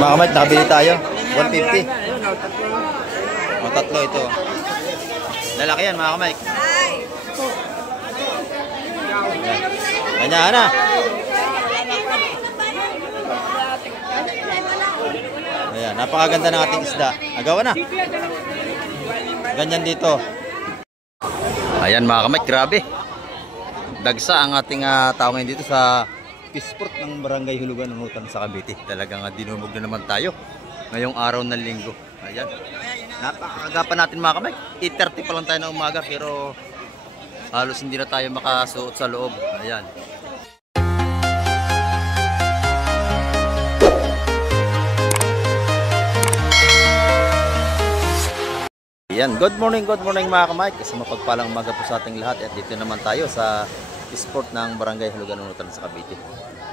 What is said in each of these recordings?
Ayan mga kamay, nakabili tayo. 150. O, tatlo ito. Lalaki yan mga kamay. Ganyan na. Ayan, napakaganda ng ating isda. Agawan na. Ganyan dito. Ayan mga kamay, grabe. Dagsa ang ating tao ngayon dito sa Pisport ng Barangay Hulugan ng Utan sa Cavite. Talagang dinumog na naman tayo ngayong araw ng linggo. Ayan. Napakagapan natin mga kamay. 8:30 pa lang tayo na umaga pero halos hindi na tayo makasuot sa loob. Ayan. Ayan. Good morning mga kamay. Kasi mapagpalang umaga po sa ating lahat. At dito naman tayo sa Pisport ng Barangay Hulugan ng Utan sa Cavite.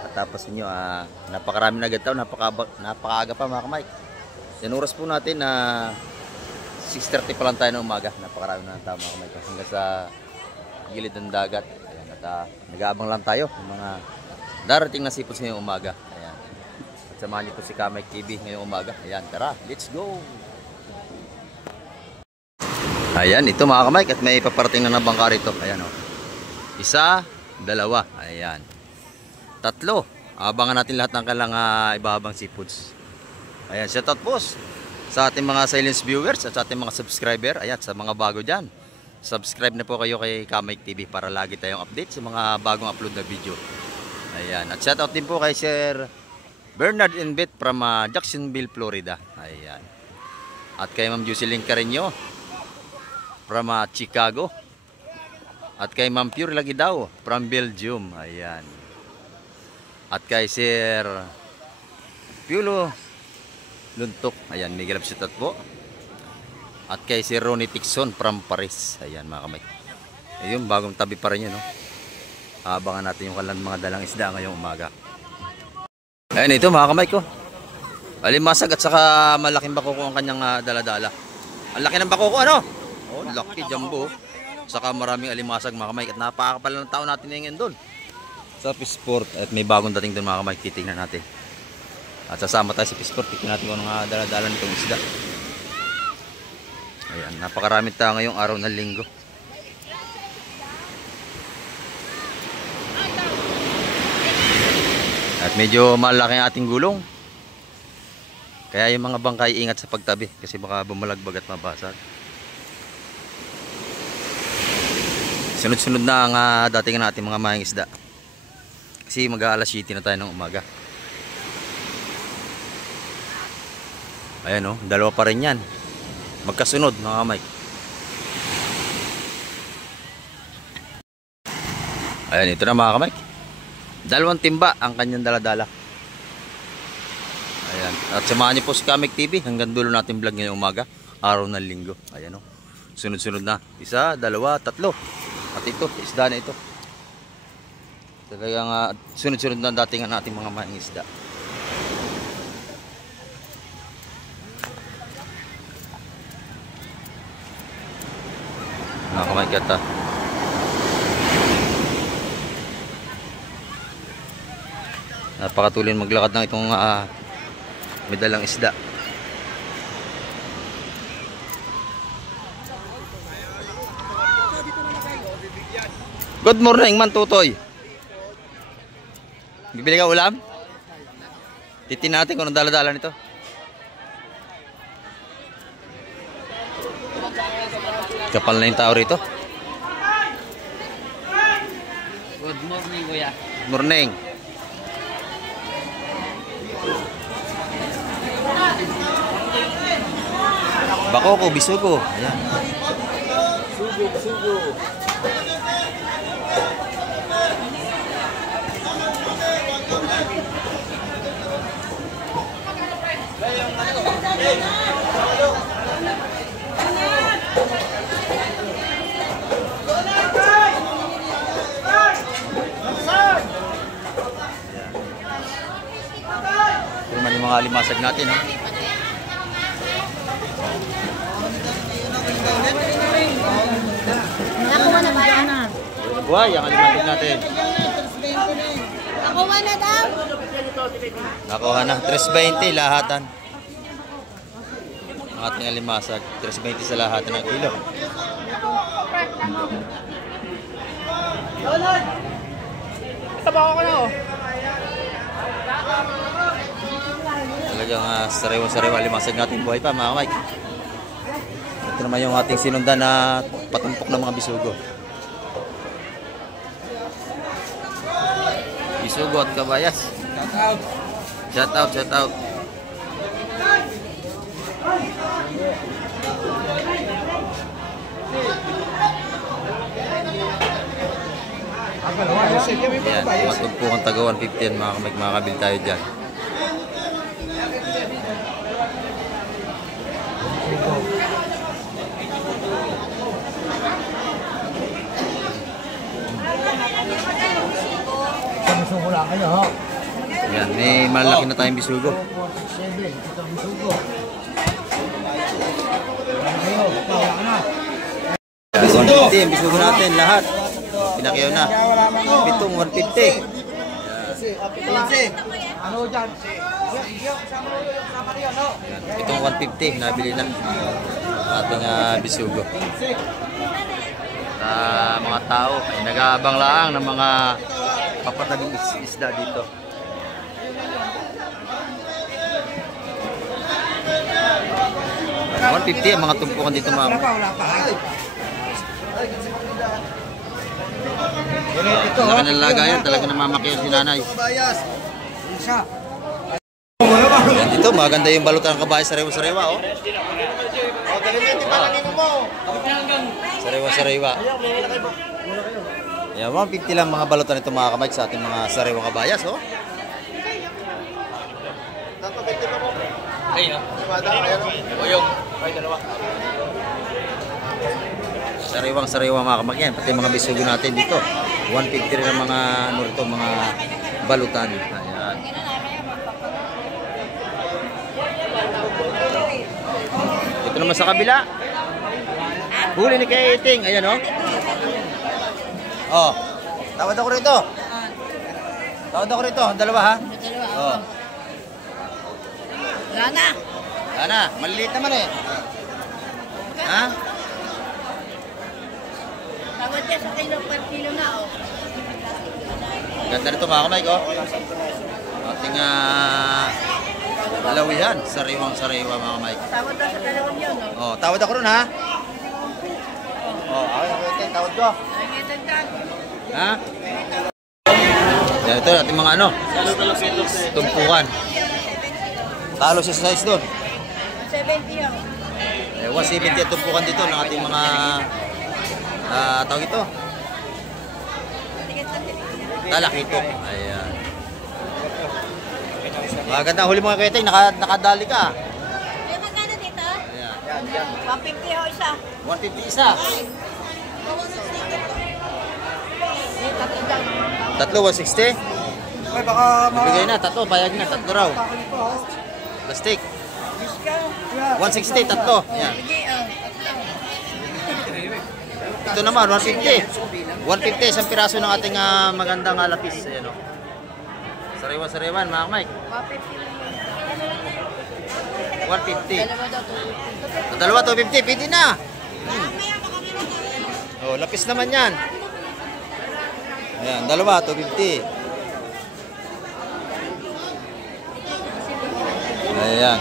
At tapos ninyo, napakarami na agad tao. Napakaaga pa mga kamay. Yan oras po natin na 6:30 pa lang tayo na umaga. Napakarami na tao mga kamay. Hanggang sa gilid ng dagat. Ayan, at nag-aabang lang tayo ng mga darating na sipos ngayong umaga. Ayan. At samahan niyo po si Kamay TV ngayong umaga. Ayan, tara, let's go! Ayan, ito mga kamay. At may paparating na bangka rito. Ayan o. Isa, dalawa. Ayan. Tatlo. Abangan natin lahat ng kailangang ibahabang seafoods. Ayan, shoutout po sa ating mga silence viewers at sa ating mga subscriber. Ayan, sa mga bago dyan. Subscribe na po kayo kay Kamay TV para lagi tayong update sa mga bagong upload na video. Ayan. At shoutout din po kay Sir Bernard Inbet from Jacksonville, Florida. Ayan. At kay Ma'am Jocelyn Carreño from Chicago. At kay Ma'am Pure Lagidaw from Belgium. Ayan. At kay Sir Piolo Luntok. Ayan, Miguel Absitat po. At kay Sir Ronnie Tixon from Paris. Ayan mga kamay. Ayun, bagong tabi pa rin yun, no? Abangan natin yung kalang mga dalang isda ngayong umaga. Ayan, ito mga kamay ko. Alimasag at saka malaking bakoko ang kanyang daladala. Ang laki ng bakoko, ano? Oh, laki, jumbo. Saka maraming alimasag mga kamay. At napakapal ng tao natin ngayon doon sa Pisport. At may bagong dating doon mga kamay. Titignan natin. At sasama tayo sa Pisport. Titignan natin kung anong daladala nitong isda. Ayan, napakarami tayo ngayong araw ng linggo. At medyo malaki ang ating gulong. Kaya yung mga bangkay ingat sa pagtabi. Kasi baka bumalagbag at mabasag. Sunod-sunod na ang dating natin mga mahing isda. Kasi mag-aalas 7 na tayo ng umaga. Ayan o, dalawa pa rin yan. Magkasunod mga kamay. Ayan, ito na mga kamay. Dalawang timba ang kanyang daladala. Ayan. At samahan niyo po si Kamay TV. Hanggang dulo natin vlog ngayong umaga. Araw ng linggo. Ayan o. Sunod-sunod na. Isa, dalawa, tatlo. At ito, isda na ito. Talagang sunod-sunod na datingan natin mga mahing isda. Mga kamay kata. Napakatuloy maglakad ng itong may dalang isda. Good morning, Man Tutoy. Bibili ka ulam? Titin natin kung anong dala-dala nito. Kapal na yung tao rito. Good morning, kuya. Good morning. Bakoko, bisugo. Ayan. Sugo. Ito naman yung mga limasag natin, ha? Nakuha na ba yan? Buhay, ang alimasag natin. Nakuha na daw. Nakuha na. 320 lahatan. Ang ating alimasag. 320 sa lahatan ng kilo. Tabaho ko na oh. Talagang sariwa-sariwa alimasag natin buhay pa mga Mike. Ito naman yung ating sinundan na patumpok ng mga bisugo. Bisugo at kabayas. Shout out, shout out. Yan, matumpukang taga 150 yan mga Mike, makakabil tayo dyan. Bisugo lang kayo ho. Yan, may malaki na tayong bisugo. 7, ito ang bisugo. Kayo, wala ka na. 150 ang bisugo natin lahat. Pinakyaw na. Pitong 150. Ano dyan? Yan, pitong 150 nabili na ating bisugo. Mga tao ay nag-aabang lang ng mga papatagong isda dito. Yan, 150 ang mga tumpukan dito mga. Laki ng lagayan, talaga namamakyaw si nanay. Yan dito, maganda yung balutan ng kabahay, sariwa-sariwa oh. Sariwa-sariwa. Yan, 150 lang mga balutan ito mga kamay sa ating mga sariwang kabayas oh. Sariwang-sariwa mga kamakyan, pati mga bisugo natin dito. 150 rin ang mga ano rito, mga balutan. Ayan. Ito naman sa kabila. Huli ni Kay Iting, ayan oh. Oh. Tawad ako rito. Tawad ako rito, dalawa ha. Oh. Wala na. Ana, maliliit naman eh. Ha? Tawad niya sa kilo per kilo na oh. Ganda nito mga kamay ko. Ating lawihan, sariwang-sariwa mga kamay. Tawad daw sa dalawang yun oh. Oh, tawad ako ron ha. Oh, ako tawad ko. Ha? Yan ito, ating mga ano? Tumpukan. Talo sa size doon. 70 yun. 170 at tumpukan dito ng ating mga tawag ito. Talakito. Ayan. Maganda huli mga Keteng, nakadali ka. May magkano dito? Ayan. 150 ho isa. 150 isa. Tatlo, 160. Ay, baka Ibigay na, tatlo, bayag na, tatlo raw. Plastic. 160, tatlo. Ayan. Sige oh. Ito naman, 150. 150, isang piraso ng ating magandang lapis. Ayan o. Sariwan-sariwan, mga Mike. 150. 150. Dalawa, 250. Pwede na. Oh, lapis naman yan. Ayan, dalawa, 250. Ayan.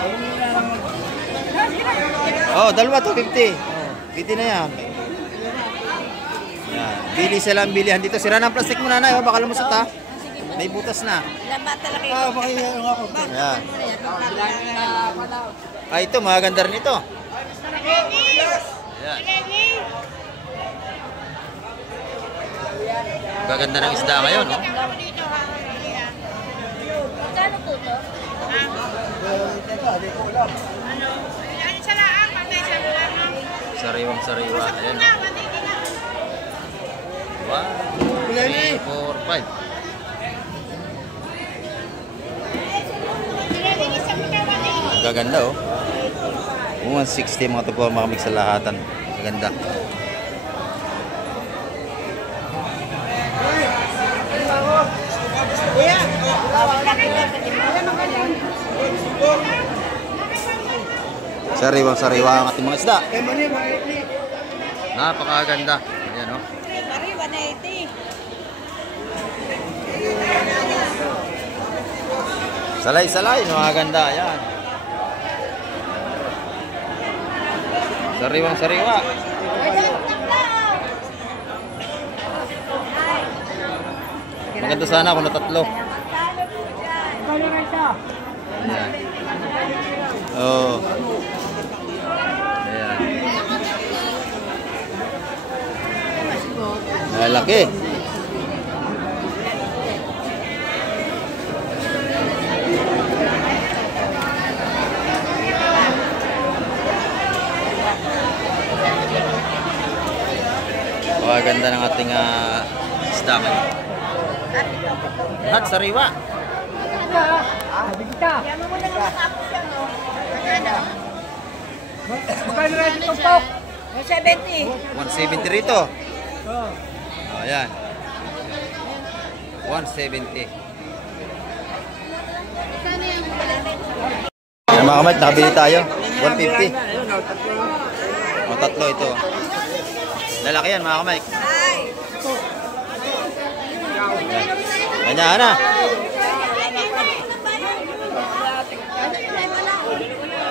Oh, dalawa, 250. Oh, pwede na yan. Ayan. Bili silang bilihan dito. Sira ng plastic mo nanay. Oh, baka lumusot ha. May butas na. Labat talaga yun. Ayan. Ah, ito, maganda rin ito. Ayan. Gaganda ng isda ngayon, no? Magkano po to? Sariwang-sariwa. Ayan, no? 1, 3, 4, 5. Gaganda, oh. 160 mga tupo makamig sa lahatan. Gaganda. Tawag na kita sa Sariwang-sariwa ang ating mga isda. Kaya mali, mali. Napakaganda. Ayan o. Mari, 180. Salay-salay, napakaganda. Ayan. Sariwang-sariwa. Maganda sana kung na tatlo. Kano na siya? Ayan. Oo. Ayan. Ay, laki. Ganda ng ating isda ngayon. Lahat sariwa. Bigta. Kaya mo muna nga matapos yan, no? Magkano na ito po? 170. 170 rito. Oh, ayan. 170. Ayan mga kamay, nakabili tayo. 150. O, tatlo ito. Lalaki yan mga kamay. Ay. Ganyan na.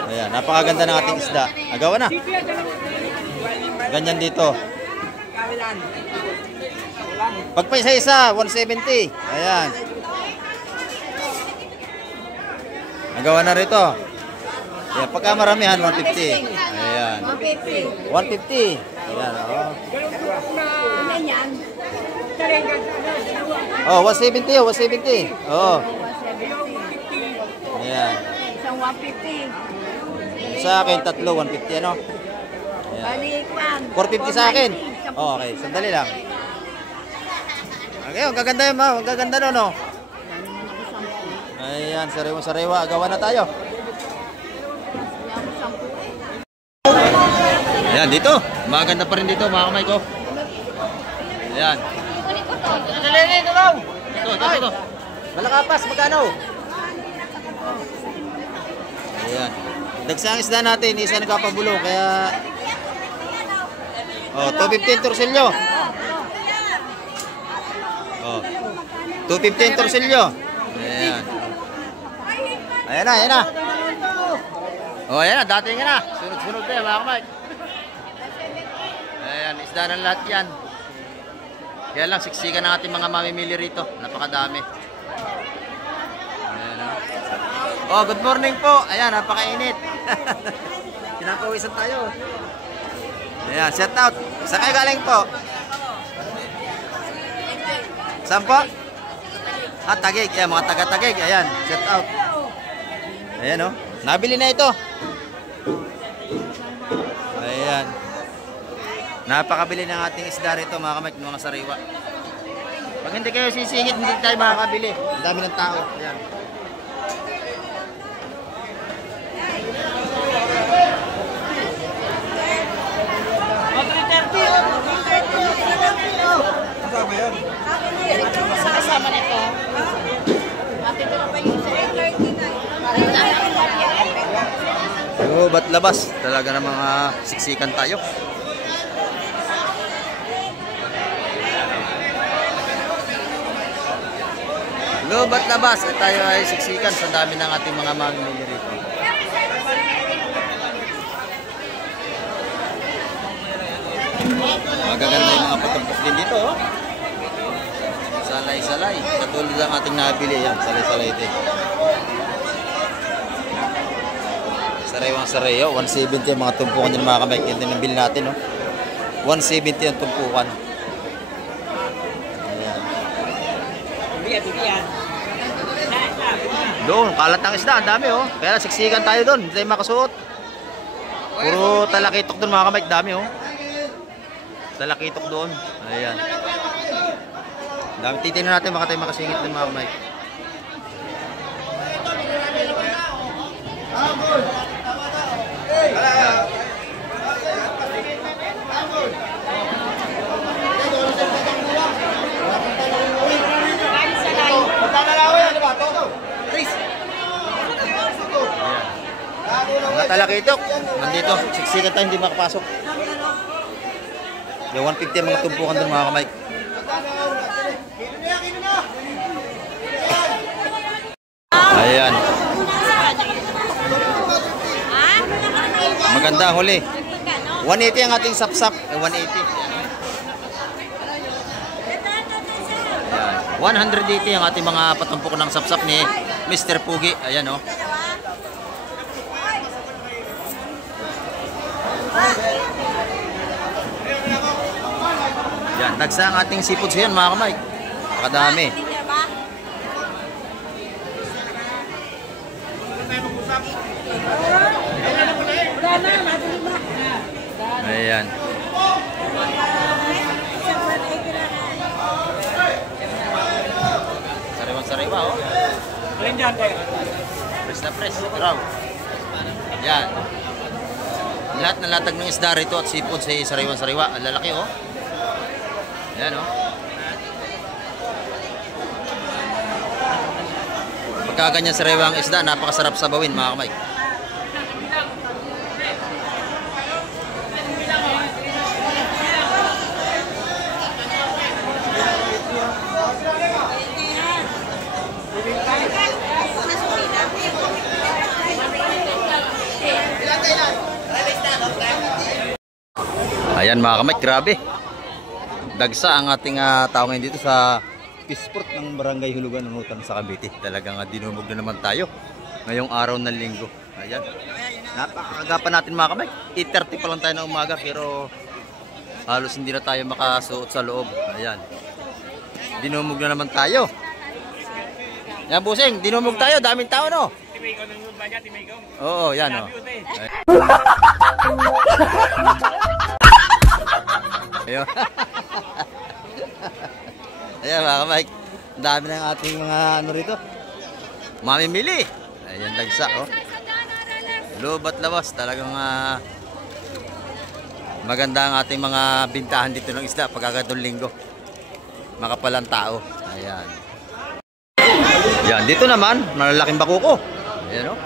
Ayan, napakaganda ng ating isda. Agawan na. Ganyan dito. Pag pa isa-isa, 170. Ayan. Agawan na rito. Ayan, pagka maramihan, 150. Ayan. 150. Ayan, oh. Ano yan? Oh, 170, oh, 170. Oh. Ayan. Isang 150. Sa akin, tatlo, 150, ano? Ayan. Balik man. 450 sa akin. Oh, okay, sandali lang. Okay, ang gaganda yun, ma. Ang gaganda nun, oh. Ayan, sariwa-sariwa. Agawan na tayo. Ayan, dito. Maganda pa rin dito, mga kamay ko. Ayan. Ito. Malakapas, magkano? Ayan. Dagsang isda natin, isa nagkapabulong, kaya... Oh, 215 torsilyo. Oh. 215 torsilyo. Ayan. Ayan na. Oh, ayan na, dating na. Sunod-sunod na, mga kamay. Ayan, isda ng lahat yan. Kaya lang, siksikan ng ating mga mamimili rito. Napakadami. Ayan, oh, good morning po. Ayan, napakainit. Pinapawisan tayo. Ayan, shout out. Saan kayo galing po? Saan po? Tagig. Ayan, mga taga-tagig. Ayan, shout out. Ayan, oh. Nabili na ito. Ayan. Napakabili ng ating isda rito, mga kamay, mga sariwa. Pag hindi kayo sisingit, hindi tayo makakabili. Ang dami ng tao. Ayan. Kasama nito. So, ba't labas? Talaga ng mga siksikan tayo. Ba't labas? At tayo ay siksikan sa dami ng ating mga mamimili rito. Magaganda yung mga patumpok din dito, oh. Salay-salay. Katulad ng ating nabili. Yan, salay-salay din. Sariwang-sarayo. 170 yung mga tumpukan din, mga kamay. Yan din ang bill natin, oh. 170 ang tumpukan. Ayan. Doon, kalat ng isda. Ang dami, oh. Kaya siksikan tayo doon. Hindi tayo makasuot. Puro talakitok doon, mga kamay. Dami, oh. Talakitok doon. Ayan. Dami, titignan natin baka tayo makasingit din, mga kamay. Mga talakitok. Nandito. Siksikan tayo, hindi makapasok. Yung 150 ang mga tumpukan doon mga kamay. Ayan. Maganda ang huli. 180 ang ating sapsap. 180. Ayan. 180 ang ating mga patumpok ng sapsap ni Mr. Pugi. Ayan o. Oh. Yan. Dagsa ang ating seafoods yan mga kamay. Nakadami. Ayan. Sariwa-sariwa oh. Alin dyan, tayo? Press na press. Raw. Yan. Lahat ng latag ng isda rito at seafood sa sariwa-sariwa. Ang lalaki oh. Ayan oh. Pagka ganyan sariwa ang isda, napakasarap sabawin mga kamay. Ayan mga kamay, grabe. Dagsa ang ating tao ngayon dito sa Pisport ng Barangay Hulugan ng Utang sa Cavite. Talagang dinumog na naman tayo ngayong araw ng linggo. Ayan. Napakagapan natin mga kamay. 8:30 pa lang tayo ng umaga pero halos hindi na tayo makasuot sa loob. Ayan. Dinumog na naman tayo. Yan busing, dinumog tayo. Daming tao no? Oo, yan o. Ayun. Ayan mga kamay. Dami ng ating mga ano rito. Mamimili. Ayan dagsa oh. Lubat lawas. Talagang maganda ang ating mga bintahan dito ng isda pagkagatong linggo. Makapalang tao. Ayan. Yan, dito naman, malalaking bakuko. Ayan o.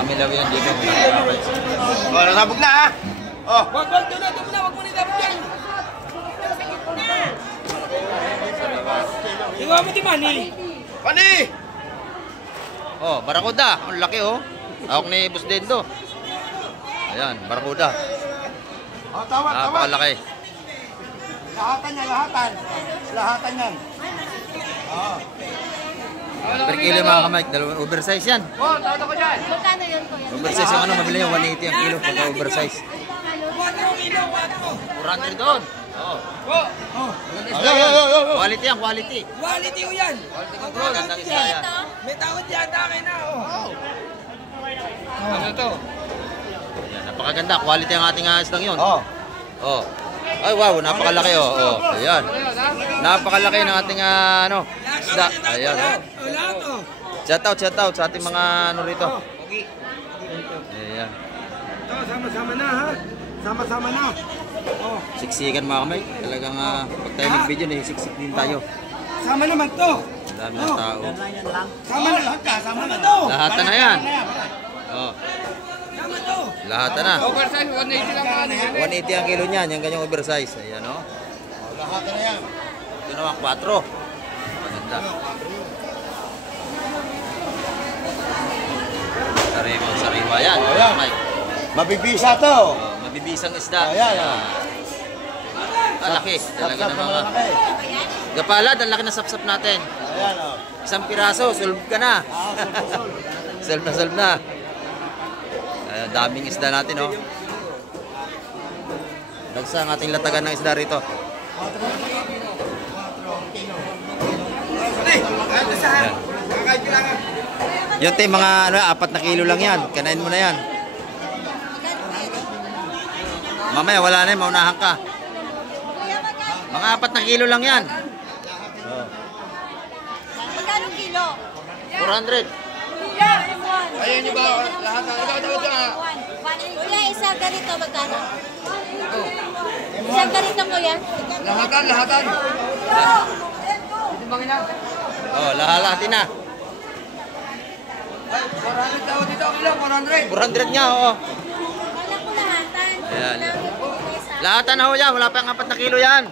Kamilaw yan dito. Oh, nasabog na ha? Oh. Wag mo na isabog yan. Iwa mo di Manny. Manny! Oh, barakuda. Ang laki oh. Awak ni Boss Dendo. Ayan, barakuda. Oh, tawag. Napakalaki. Lahatan yan, lahatan. Lahatan yan. Oh. Per kilo mga kamay, dalawang oversize yan. Oh, tawag ako dyan. Magkano yun ko yan? Oversize yung ano, mabili yung 180 ang kilo pagka oversize. 4 kilo, 400 doon. Oo. Oh. Oh. Quality yan, quality. Quality ko yan. Quality control, gandang isda yan. May tawad yan, dami na. Oh. Ano to? Ayan, napakaganda, quality ang ating isdang yun. Oh. Oh. Ay wow, napakalaki oh. Oh, ayan. Napakalaki ng ating ano, isda. Ayan. Oh. Shout out sa ating mga ano rito. Ayan. Ito, sama-sama na ha. Sama-sama na. Oh. Siksikan mga kamay. Talagang pag tayo nag-video na siksik din tayo. Sama naman to. Ang dami ng tao. Sama na lahat ka, sama na to. Lahat na yan. Oh. Sama to. Lahat na. Oversize 180 lang ano yan. 180 ang kilo niyan, yung ganyang oversize. Ayan oh. Lahat na yan. Ito naman 4. Maganda. Sariwa yan. Ayan. Mike. Mabibisa to. Oh, mabibisang isda. Ayan. Ang laki. Talaga Sapsap ng mga... malaki. Gapalad, ang laki na sapsap natin. Ayan oh. Isang piraso, solve ka na. Solve na. Ayan, daming isda natin oh. Dagsa ang ating latagan ng isda rito. Ayan. Yung tayo mga 4 na kilo lang yan. Kanain mo na yan. Mamaya wala na yun, maunahan ka. Mga 4 na kilo lang yan. Magkano kilo? 400. Ayun yung ba lahat na. Ikaw ka. Kuya, isang ganito magkano? Isang ganito mo yan? Lahatan. Oh, lahalatin na. 400 daw dito kilo, 400. 400 nga, oo. Wala ko lahatan. Ayan. Sa Lahatan na ho yan. Wala pa yung 4 na kilo yan.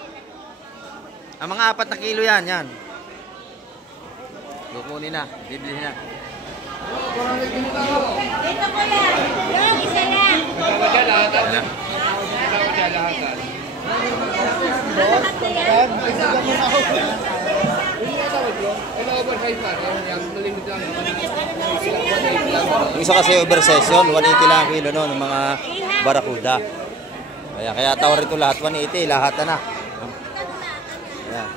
Ang mga 4 na kilo yan. Yan. Kukunin na. Bibili na. dito ko yan. Yung isa lang. Ayan. Lahat na yan. Yung isa kasi oversession. 180 lang ang kilo no, ng mga barakuda. Kaya tawar ito lahat. 180. Lahat na. Ayan.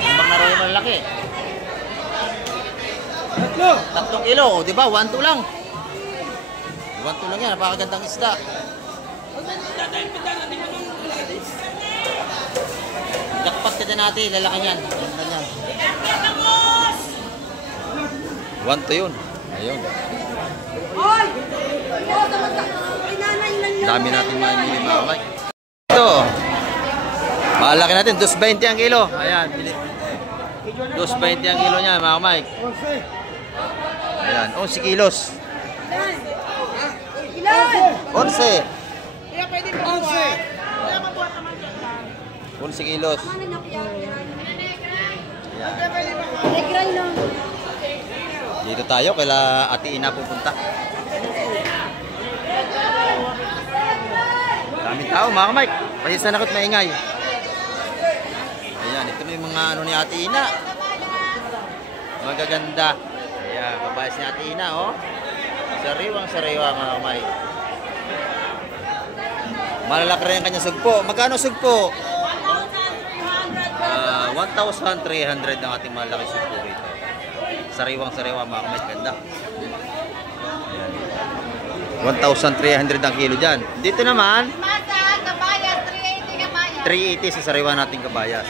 Ibang na rin malaki. 3 kilo, di ba? 1-2 lang. 1-2 lang yan, napakagandang isda. Jakpat ka dyan natin, lalaki yan. Ganda yan. 1-2 yun. Ayun. Dami natin mamili mga kamay. Ito. Malaki natin, 2.20 ang kilo. Ayan, bili. 2.20 ang kilo niya mga kamay. Ayan, 11 kilos. 11. 11 kilos. Ayan. Dito tayo, kaila Ate Ina pupunta. Daming tao mga kamay. Pahisan ako't maingay. Ayan, ito na yung mga ano ni Ate Ina. Magaganda. Ayan, kabayas ni Ate Ina, oh. Sariwang-sariwa mga kamay. Malalaki rin ang kanyang sugpo. Magkano sugpo? 1,300 ang ating malaki sugpo rito. Sariwang-sariwa mga kamay. Ganda. Ayan. 1,300 ang kilo dyan. Dito naman, 380 sa sariwa nating kabayas.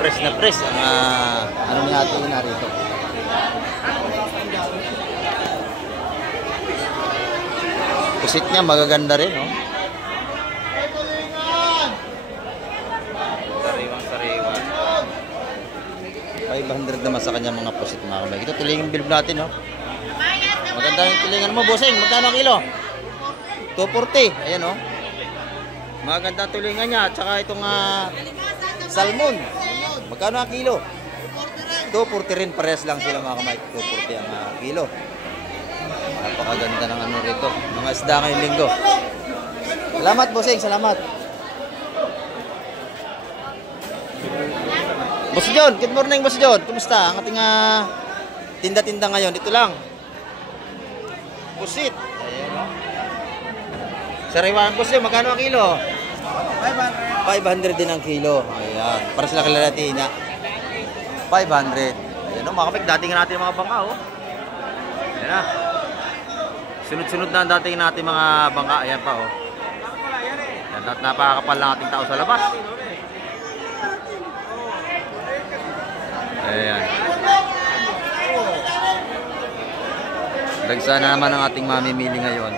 Press na press ang ano ni Ate Ina rito. Pusit niya magaganda rin, no? Sariwang-sariwa. 500 naman sa kanya mga pusit mga kamay. Ito tulingan bilog natin, no? Maganda yung tulingan mo, bossing. Magkano ang kilo? 240. Ayan, no? Maganda tulingan niya. Tsaka itong salmon. Magkano ang kilo? 240 rin. Parehas lang sila mga kamay. 240 ang kilo. Napakaganda ng ano rito. Mga isda ngayong linggo. Salamat, bossing. Salamat. Boss John, good morning, Boss John. Kumusta? Ang ating tinda-tinda ngayon. Ito lang. Pusit. Ayan, no? Sariwaan po siya. Magkano ang kilo? 500 din ang kilo. Ayan. Para sila kila natin na 500. Ayan, no? Makapit, dating natin mga bangka, oh. Ayan na. Sunod-sunod na ang dating natin mga bangka. Ayan pa, oh. Ayan, napakakapal lang ating tao sa labas. Ayan. Dagsa na naman ang ating mamimili ngayon.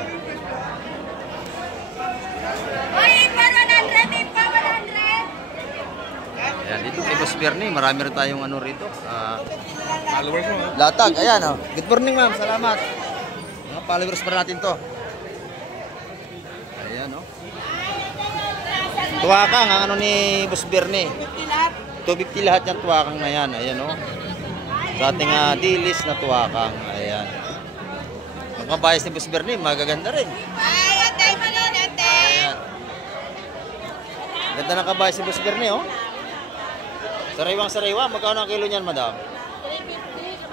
Ayan, dito kay Boss Bernie, marami rin tayong ano rito. Followers mo. Latag, ayan, oh. Good morning, ma'am. Salamat. Mga followers pa natin to. Ayan, oh. Tuwakang ang ano ni Boss Bernie. 250 lahat yung tuwakang na yan. Ayan, oh. Sa ating dilis na tuwakang. Ayan. Ang kabayas ni Boss Bernie, magaganda rin. Ayan. Ganda ng kabayas ni Boss Bernie, oh. Sariwang-sariwa. Magkano ang kilo niyan, madam?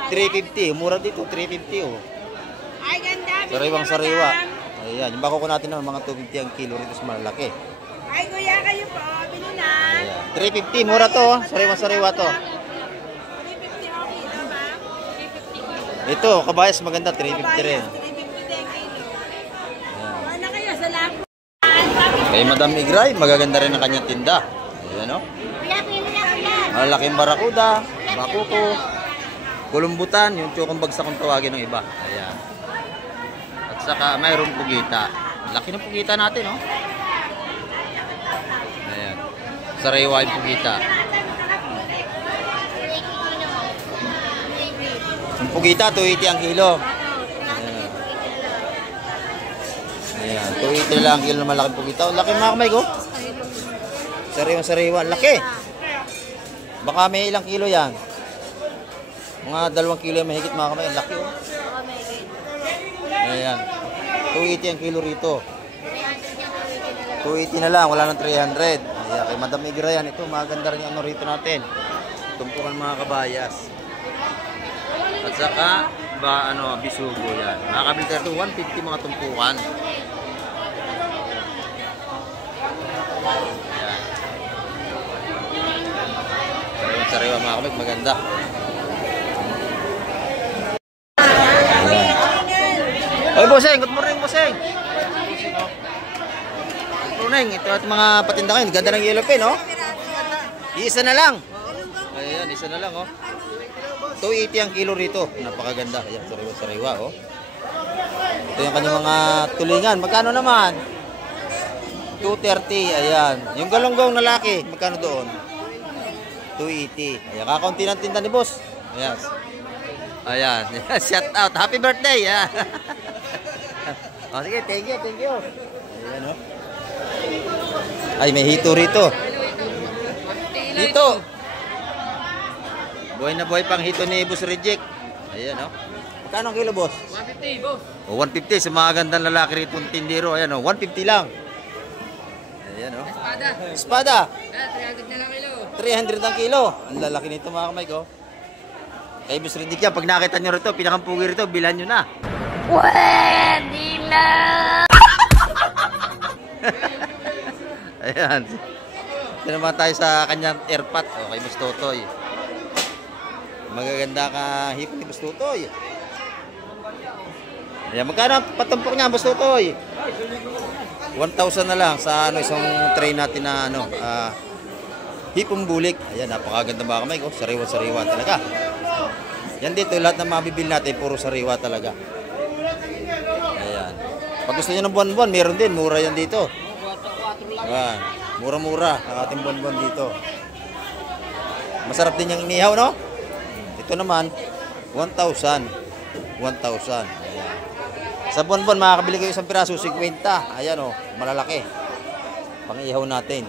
350. Mura dito, 350, oh. Ay, ganda. Sariwang-sariwa. Ayan. Yung bako ko natin ng mga 250 ang kilo rito sa malalaki. Ay, kuya, kayo po. Bili na. Ayan. 350. Mura to, oh. Sariwang-sariwa to. 350 ang kilo ba? 350. Ito, kabayas maganda. 350 rin. 350 ang kilo. Ano kayo sa lapo? Kay Madam Igray, magaganda rin ang kanyang tinda. Ayan, oh. Kuya, pili na kuya. Malalaking barakuda, bakuko. Kulumbutan, yung tsukong bagsak kung tawagin ng iba. Ayan. At saka mayroong pugita. Laki ng pugita natin, oh. Ayan. Sariwa yung pugita. Yung pugita, 280 ang kilo. Ayan. Ayan. 280 lang ang kilo ng malaking pugita. Laki mga kamay ko. Sariwa. Laki. Baka may ilang kilo yan. Mga 2 kilo yung mahigit mga kamay. Ang laki, oh. Ayan. 280 ang kilo rito. 280 na lang. Wala ng 300. Ayan. Kay Madam Igra yan. Ito, maganda rin yung ano rito natin. Tumpukan mga kabayas. At saka, bisugo yan. Makakabili tayo ito, 150 mga tumpukan. Ayan. Sariwa mga kamay. Maganda. Oy, Bosseng, good morning, Bosseng. Good morning. Ito at mga patinda kayo. Ganda ng yellow pen, oh. Isa na lang. Ayan, isa na lang, oh. 280 ang kilo rito. Napakaganda. Ayan, sariwa, oh. Ito yung kanyang mga tulingan. Magkano naman? 230. Ayan. Yung galonggong na laki, magkano doon? 280. Ayan, kakaunti ng tinda ni boss. Ayan. Ayan. Shout out. Happy birthday. Ayan. Oh, sige, thank you. Ayan, oh. Ay, may hito rito. Hito. Buhay na buhay pang hito ni Boss Reject. Ayan, oh. Magkano ang kilo, boss? 150, boss. O, 150 sa mga gandang lalaki rito ng tindero. Ayan, oh. 150 lang. Ayan, oh. Espada. 300 na lang kilo. 300 ang kilo. Ang lalaki nito mga kamay ko. Kay Boss Reject yan. Pag nakita nyo rito, pinakampugi rito, bilan nyo na. Pwede na! Ayan. Ito naman tayo sa kanyang airpot. O, kay Boss Totoy. Magaganda ka hipon ni Boss Totoy. Ayan, magkano patumpok niya, Boss Totoy? 1,000 na lang sa isang tray natin na hipong bulik. Ayan, napakaganda mga kamay ko. Sariwa talaga. Yan dito, lahat ng mabibili natin, puro sariwa talaga. Ayan. Pag gusto nyo ng buwan-buwan, meron din. Mura yan dito. Ayan. Mura-mura ang ating buwan-buwan dito. Masarap din yung inihaw, no? Ito naman, 1,000. 1,000. Ayan. Sa buwan-buwan, makakabili kayo isang piraso, 50. Ayan, oh. Malalaki. Pang-ihaw natin.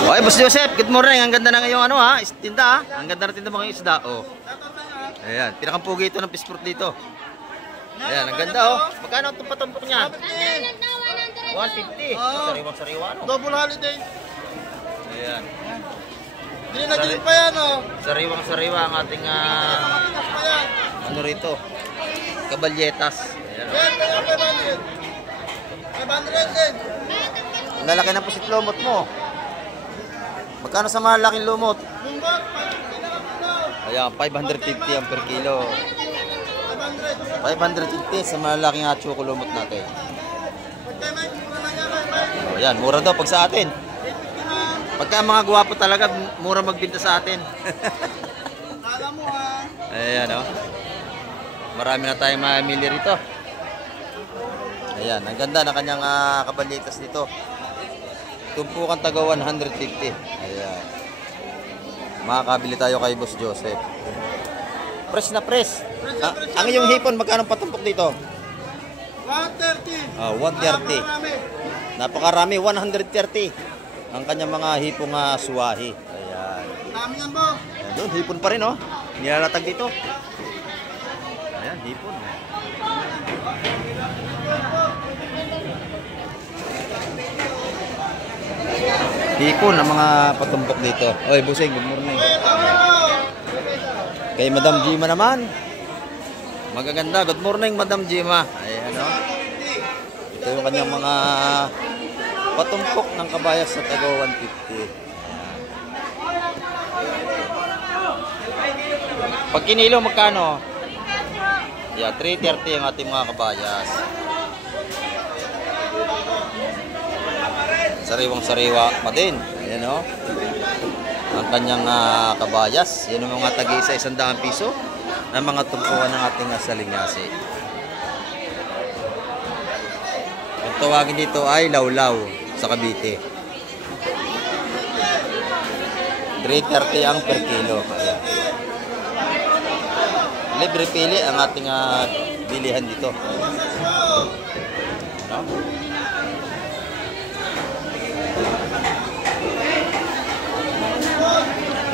Okay, Boss Joseph, good morning. Ang ganda ng iyong tinda, ha? Ang ganda ng tinda mga isda, oh. Ayan, pinakampugi ito ng fish fruit dito. Ayan, ang ganda, oh. Magkano itong patumpok niya? 150. Sariwang-sariwa, no? Double holiday. Ayan. Hindi na din pa yan, oh. Sariwang-sariwa ang ating, ano rito? Kabalyetas. Ayan, oh. Yan, kaya 500. 500 din. Ang lalaki ng pusit lumot mo. Magkano sa malaking lumot? Bumbot, 550 na lang kilo. Ayan, 550 ang per kilo. 500. 550 sa malaking atsuko lumot natin. Pagka may mura lang yan, O yan, mura daw pag sa atin. Pagka mga guwapo talaga, mura magbinta sa atin. Kala mo, ha? Ayan, o. Marami na tayong mamili rito. Ayan, ang ganda ng kanyang kabalitas dito. Tumpukan taga 150. Ayan. Makakabili tayo kay Boss Joseph. Press na press. Ang iyong hipon, magkano patumpok dito? 130. 130. Napakarami, 130. Ang kanyang mga hipong suwahi. Ayan. Dami yan, bo. Ayan, doon, hipon pa rin, oh. Nilalatag dito. Ayan, hipon. Hipon ang mga patumpok dito. Oy, Buseng, good morning. Kay Madam Jima naman. Magaganda, good morning, Madam Jima. Ayan, oh. Ito yung kanyang mga patumpok ng kabayas sa taga 150. Pag kinilo, magkano? Yeah, 330 ang ating mga kabayas. Sariwang-sariwa pa din. Ayan, oh. ang kanyang kabayas. Yan ang mga tag-isa 100 piso na mga tumpuan ng ating salingasi. Ang tawagin dito ay lawlaw sa Cavite. 3.30 ang per kilo. Ayan. Libre pili ang ating bilihan dito. Ano?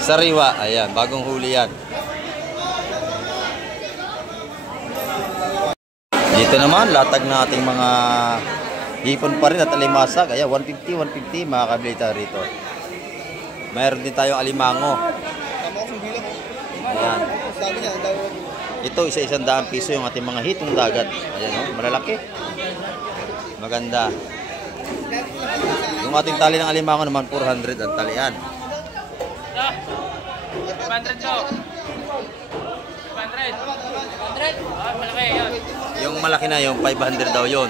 Sariwa, ayan, bagong huli yan. Dito naman, latag na ating mga hipon pa rin at alimasag. Ayan, 150, makakabili tayo rito. Mayroon din tayong alimango. Ayan. Ito, isa-100 piso yung ating mga hitong dagat. Ayan, oh, malalaki. Maganda. Yung ating tali ng alimango naman, 400 ang talian. 500 to. 500. 500? Ah, malaki yun. Yung malaki na yung 500 daw yun.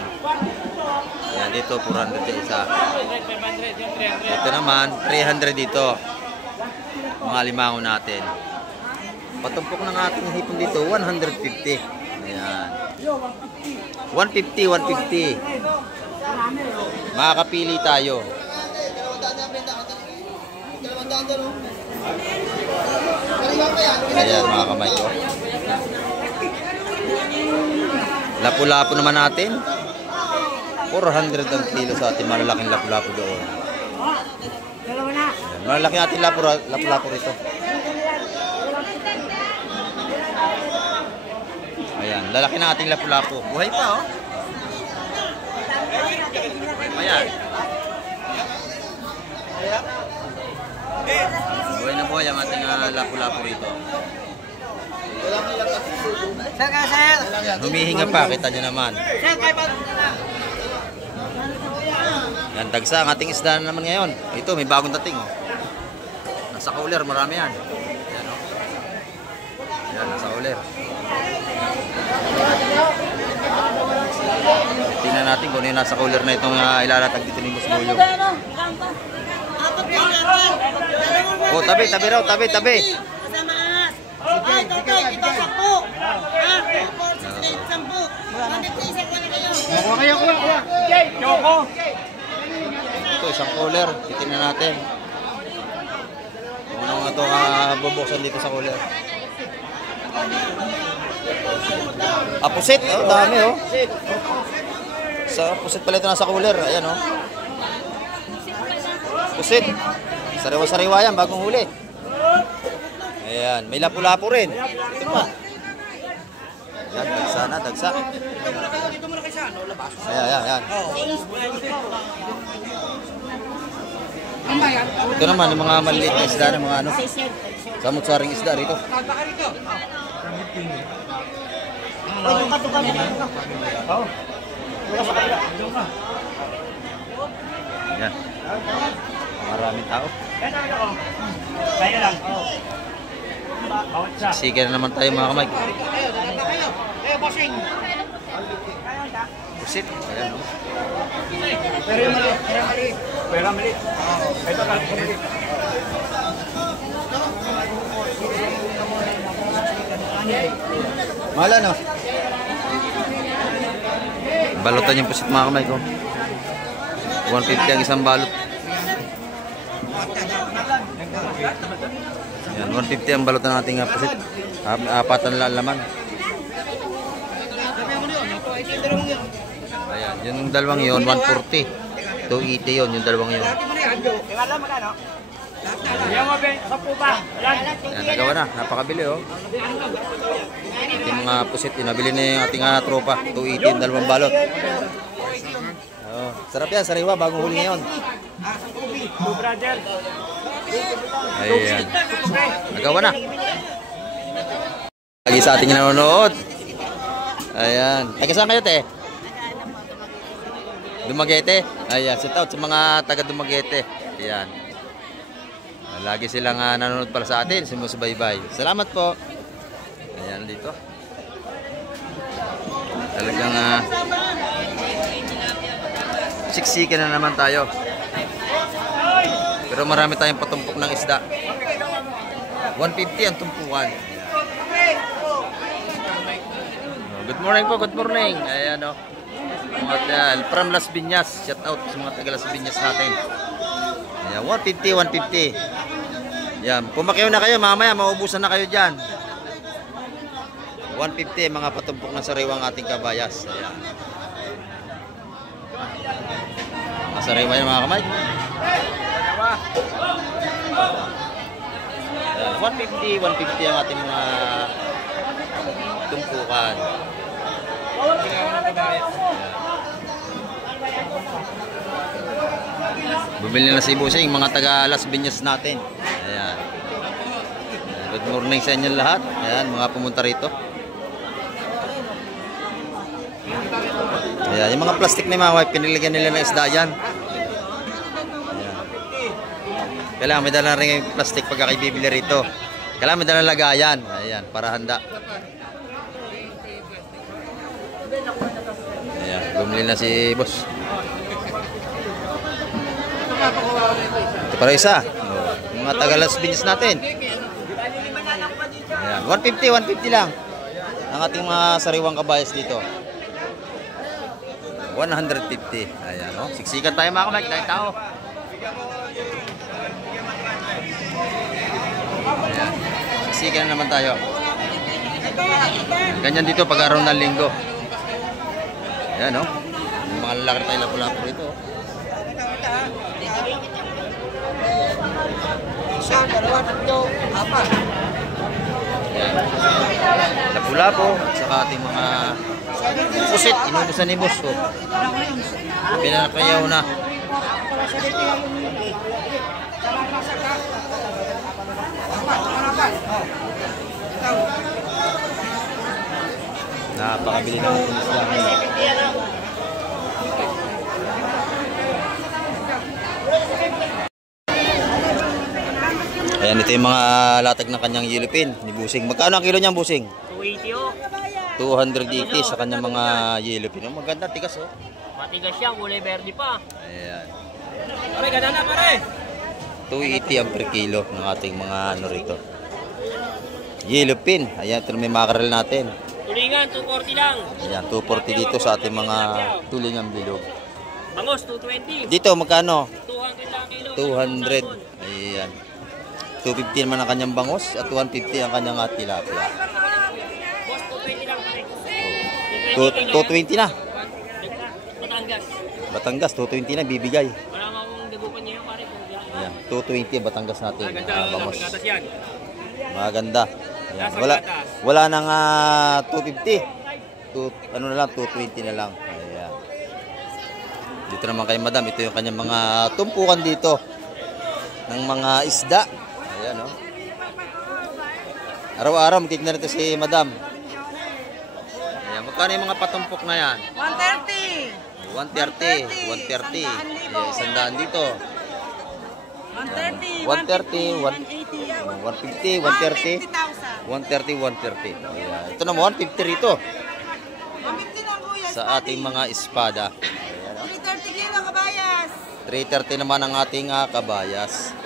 Ayan, dito 400 yung isa. 500, yung 300. Ito naman, 300 dito. Mga limango natin. Patumpok ng ating hipon dito, 150. Ayan. 150. Makakapili tayo. Ayan, mga kamay ko. Lapu-lapu naman natin. 400 ang kilo sa ating malalaking lapu-lapu doon. Ayan, malalaking ating lapu-lapu rito. Ayan, lalaki na ating lapu-lapu. Buhay pa, oh. Buhay pa yan. Buhay na buhay ang ating lapu-lapu rito. Sir, sir. Humihinga pa, kita nyo naman. Sir, Yan, dagsa ang ating isda na naman ngayon. Ito, may bagong dating, oh. Nasa cooler, marami yan. Yan, oh. Yan, nasa cooler. Tingnan natin kung ano yung nasa cooler na itong ilalatag dito ni Boss Boyo. Oh, tabi raw, tabi. Ay, tatay, ito 10. Ah, 4, 6, 8, 10. Kuha kayo. Joko. Ito, isang cooler. Titingnan natin. Kung ano nga ito bubuksan dito sa cooler. Pusit. Oh, dami, oh. Sa pusit pala ito nasa cooler. Ayan, oh. Pusit. Sariwa-sariwa yan, bagong huli. Ayan, may lapu-lapu rin. Ito pa. Ayan, dagsa. Ayan. Ito naman, yung mga maliit na isda, yung mga samut-saring isda rito. Ayan. Maraming tao. Kaya lang. Sige na naman tayo mga kamay. Pusit. Ayan, no? Pero maliit. Ito lang maliit. Mahal, no? Balutan yung pusit mga kamay ko. 150 ang isang balot. Yan, 150 ang balutan ng ating pusit. Apatan na laman. Ayan, yung dalawang yun, 140. 280 yun, yung dalawang yun. Yung mga sa pupa. Yan, nagawa na. Napakabili, oh. Yung mga pusit, nabili na yung ating tropa. 280 yung dalawang balot. Oh, sarap yan, sariwa, bagong huli ngayon. Brother. Ayan. Nagawa na. Lagi sa ating nanonood. Ayan. Taga saan kayo, te? Dumaguete. Ayan. Shout out sa mga taga Dumaguete. Ayan. Lagi silang nanonood pala sa atin. Sumusubaybay. Salamat po. Ayan dito. Talagang siksikan na naman tayo. Pero marami tayong patumpok ng isda. 150 ang tumpukan. Good morning po, good morning. Ayan o. From Las Piñas. Shout out sa mga taga Las Piñas natin. Ayan, 150, 150. Ayan, pumakyaw na kayo. Mamaya, maubusan na kayo dyan. 150 mga patumpok na sariwang ating kabayas. Ayan. Mga sariwa yan mga kamay. Ayan, 150, 150 ang ating mga tumpukan. Bumili na si Busing, mga taga Las Piñas natin. Ayan. Good morning sa inyo lahat. Ayan, mga pumunta rito. Ayan, yung mga plastic na mga wife, pinilagyan nila ng isda yan. Ayan. Kailangan may dala rin yung plastic pagka kayo bibili rito. Kailangan may dala lagayan. Ayan, para handa. Ayan, bumili na si boss. Ito para isa. Yung mga taga Las Piñas natin. Ayan, 150, 150 lang. Ang ating mga sariwang kabayas dito. 150. Ayan, oh. Siksikan tayo mga kamay. Dahil tao. Ayan. Siksikan na naman tayo. Ganyan dito pag araw ng linggo. Ayan, oh. Yung mga lalaki tayo lapu-lapu rito. Isa, dalawa, tatlo, apat. Ayan. Lapu-lapu. At saka ating mga pusit. Inubusan ni boss. Oh. Pinakayaw na. Napakabili na natin isda ngayon. Ayan, ito yung mga latag ng kanyang yellowfin ni Busing. Magkano ang kilo niyang Busing? 280 oh. 280 sa kanyang mga yellowfin. Oh, maganda, tigas oh. Matigas siya, kulay verde pa. Ayan. Pare, ganda na pare. 280 ang per kilo ng ating mga ano rito. Yellowfin. Ayan, ito may makarel natin. Tulingan, 240 lang. Ayan, 240 dito sa ating mga tulingang bilog. Bangos, 220. Dito, magkano? 200 lang kilo. 200. Ayan. 250 naman ang kanyang bangos at 150 ang kanyang tilapia. Boss, 220 lang pare. 220 na. Batangas. Batangas, 220 na bibigay. Wala nga akong dagupan niya pare. Ayan, 220 Batangas natin. Ganda, Bangos. gatas yan. Maganda. Ayan. Wala nang 250. Ano na lang, 220 na lang. Ayan. Dito naman kay Madam, ito yung kanyang mga tumpukan dito ng mga isda. Ayan, oh. Araw-araw magkik na rito si Madam. Ayan, magkano yung mga patumpok na yan? 130. 130. 130. Ayan, 100 dito. 130. 130. 150. 130. 130. 130. Ayan. Ito naman, 150 rito. 150 lang kuya. Sa ating mga espada. 330 kilo kabayas. 330 naman ang ating kabayas.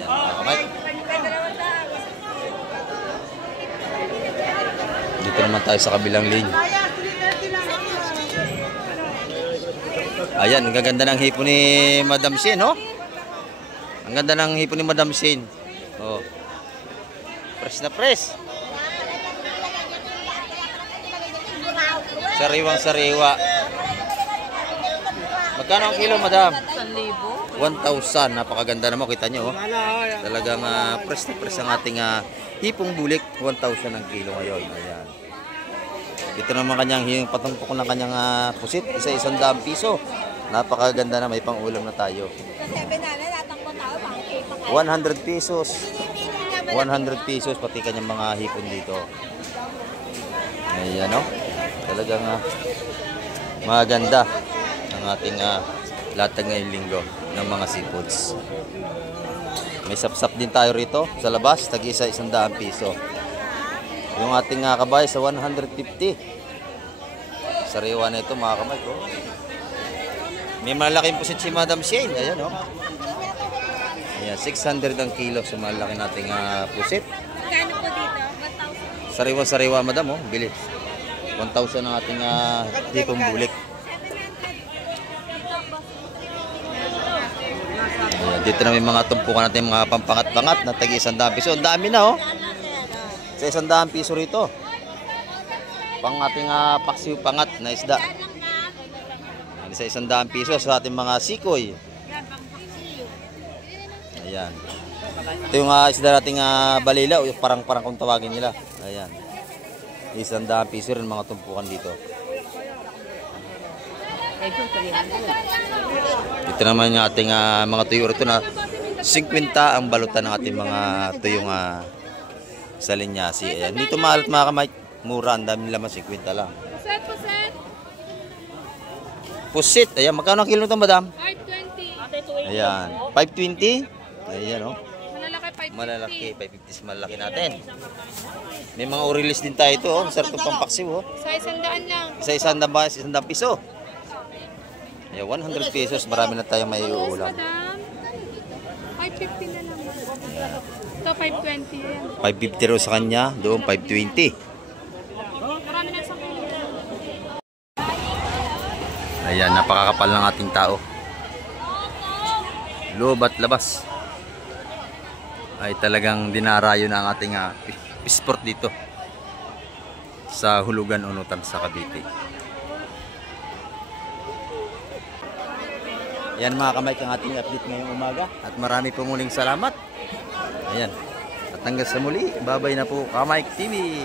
Ayan, mga kamay. Dito naman tayo sa kabilang lane. Kabayas, 330 lang kilo. Ayan, ang gaganda ng hipon ni Madam Shin, oh. Ang ganda ng hipon ni Madam Shin. Oh. Press na press. Sariwang sariwa. Magkano ang kilo, Madam? 1,000. 1,000. Napakaganda naman, kita nyo, oh. Talagang press na press ang ating hipong bulik. 1,000 ang kilo ngayon. Ayan. Ito naman kanyang patumpok ng kanyang pusit. Isa-100 piso. Napakaganda na, may pang-ulam na tayo. 100 pesos. 100 pesos pati kanyang mga hipon dito. Ayan, oh. Talagang maganda ang ating latag ngayong linggo ng mga seafoods. May sapsap din tayo rito sa labas, tag-isa 100 piso. Yung ating kabay sa 150. Sariwa na ito mga kamay ko. May malaking pusit si Madam Shane. Ayan, oh. Ayan. Ayan, 600 ang kilo sa malaki nating pusit. Magkano po dito? 1,000. Sariwa-sariwa, madam, oh. Bili. 1,000 ang ating hipong bulik. Ayan, dito na may mga tumpukan natin, mga pampangat-pangat na tagi 100 piso. Ang dami na, oh. Sa 100 piso rito. Pang ating paksiw pangat na isda. Ayan, sa 100 piso sa ating mga sikoy. Ayan. Ito yung isda nating balila, o parang-parang kung tawagin nila. Ayan. 100 piso rin mga tumpukan dito. Ito naman yung ating mga tuyo rito na 50 ang balutan ng ating mga tuyong sa linyasi. Ayan. Dito mahal at mga kamay, mura, ang dami laman, 50 lang. Puset, puset. Pusit. Ayan, magkano ang kilo nito, madam? 520. Ayan. 520. Ayan, oh. Malalaki 550. Malalaki, 550 sa malaki natin. May mga urilis din tayo ito, oh. Masarap itong pampaksiw, oh. Sa 100 lang. Isa-100 piso. Ayan, 100 pesos. Marami na tayong may uulam. Madam. 550 na lang. Ito 520 yan. 550 raw sa kanya, doon 520. Marami na sa kanya. Ayan, napakakapal ng ating tao. Loob at labas ay talagang dinarayo na ang ating sport dito sa Hulugan, Unutan sa Cavite. Yan mga kamay, ang ating update ngayong umaga at marami po muling salamat. Ayan, at hanggang sa muli, babay na po Kamay TV.